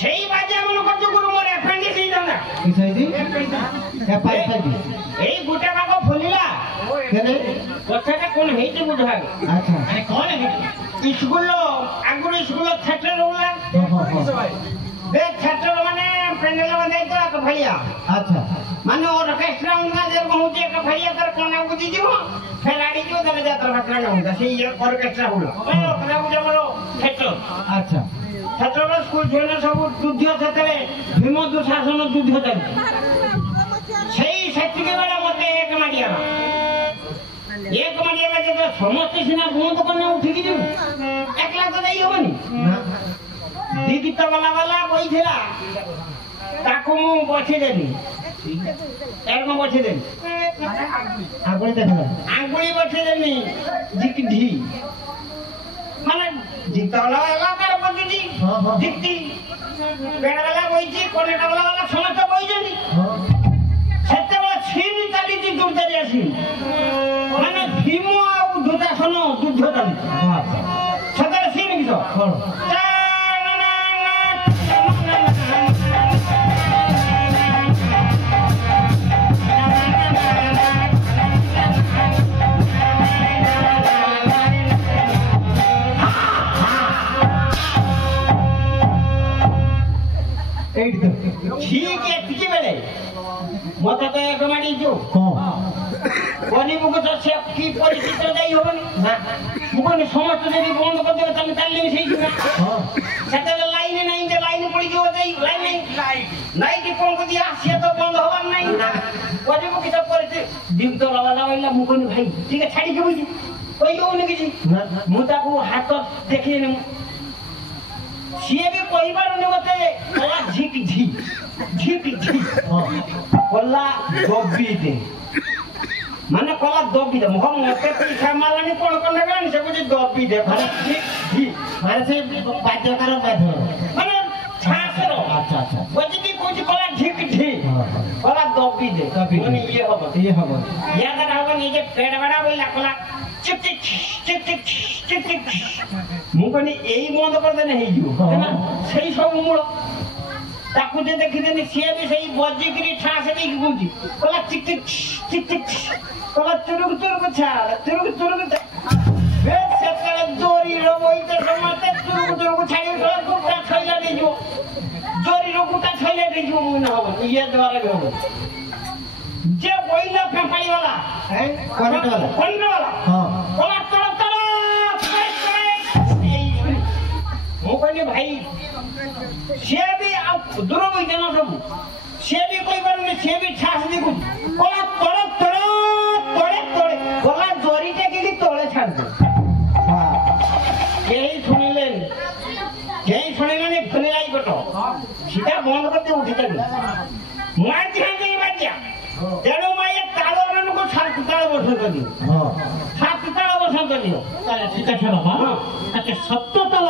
সেই বাজে মনে করছো গুরু মোর অ্যাপেন্ডিক্স হই জানা কি সাইজি হ্যাপাটাইটিস এই গুটা কাক ফুলিলা কেনে কথাটা কোন হেইতে বুঝা আচ্ছা আরে কোন স্কুল আগুন স্কুল ছাত্র রহুলা বে ছাত্র মানে প্যান্ডেল বানাই তো এক ভাইয়া আচ্ছা মানে অর্কেস্ট্রা উনকা যে বহুত এক ভাইয়া তার কোনা বুঝি দিব ফেলাড়ি কেউ দেবে যাত্রা ভাত্রা না উনকা সেই অর্কেস্ট্রা হলো ওরা বুঝা বলো ক্ষেত্র আচ্ছা ছাত্ররা স্কুল ছেলে সব যুদ্ধ ক্ষেত্রে ভীম দুঃশাসন যুদ্ধ চালিত সেই সেটিকে বেলা মধ্যে এক মারিয়া যেটা সমস্ত সিনা বন্ধ করে উঠিকি যাব একলা তো যাই হবনি দিদি তো বেলা বইছিলা তাকে মু বসে দেবি এরকম বসে দেবি আগুলি দেখলাম আঙ্গুলি বসে দেবি জিক ঢি মানে জিতলা এলাকার বসেছি জিততি বেড়াবেলা বইছি কোনেটা বেলা সমস্ত বইছেনি সেତେବେଳେ ଛିନି ଚାଲିଛି ଦୁର୍ଦାରି ଆସି ମାନେ ଭୀମ ଆଉ ଦୁର୍ଦାସନ ଯୁଦ୍ଧ ଚାଲିଛି ସେତେବେଳେ ଛିନି କିସ ଠିକ ଏତିକି ବେଳେ মতে তো এক মারি যো কোনি মুখ তো সে কি পরিস্থিতি যাই হবনি না মুখনি সমস্ত যদি বন্ধ করে দেবে তুমি চালিয়ে সেই দিন সেটা লাইনে নাই যে লাইনে পড়ি গিয়ে যাই লাইন নাই লাইট কোন কো দিয়া সে তো বন্ধ হবার নাই না কোনি মুখ তো পরিস্থিতি দিন তো লালা হইলা মুখনি ভাই ঠিক আছে ছাড়ি যাবি কই গো নি কিছু মু তাকু হাত দেখিয়ে নি সিয়ে भी कोई बार नहीं होते कला झिक झिक झिक झिक कला दबी दे माने कला दबी दे मुख मते पीछा मालानी कोन कोन लगानी से कुछ दबी दे माने झिक झिक माने से बाध्यकर बाध्य माने छासरो अच्छा अच्छा बजती कुछ कला झिक झिक कला दबी दे माने ये हबो याद रखो नीचे पेड़ बड़ा बोला कला चिक चिक चिक चिक चिक चिक मुकनी एई बंद कर देने हे जियो ना सही सब मूल ताकू जे देखि देनी से भी सही बजिगिरी ठास दे की गुंजी कला चिक चिक चिक चिक कला तुरुक तुरुक छाड़ तुरुक बे सेतले दोरी रो बोइते समते तुरुक छाड़ी कला गुटा छइला दे जो दोरी रो गुटा छइला दे जो मुन हो ये द्वारा हो जे बोइला फेफाड़ी वाला है कोन वाला हां कला मुकनी भाई से भी दूर बोई देना सब से भी कोई बार में से भी छास देखु कोला तोड़े कोला जोरी के के तोड़े छाड़ दे हां यही सुनिलेन फुनिलाई गटो सीधा बंद करते उठी तक मार दिहांगे बाज्या तेणु माये ताळोरन को सात ताळ बसत दियो हां सात ताळ बसत दियो ताले सीधा छला हां अच्छा 7 ताळ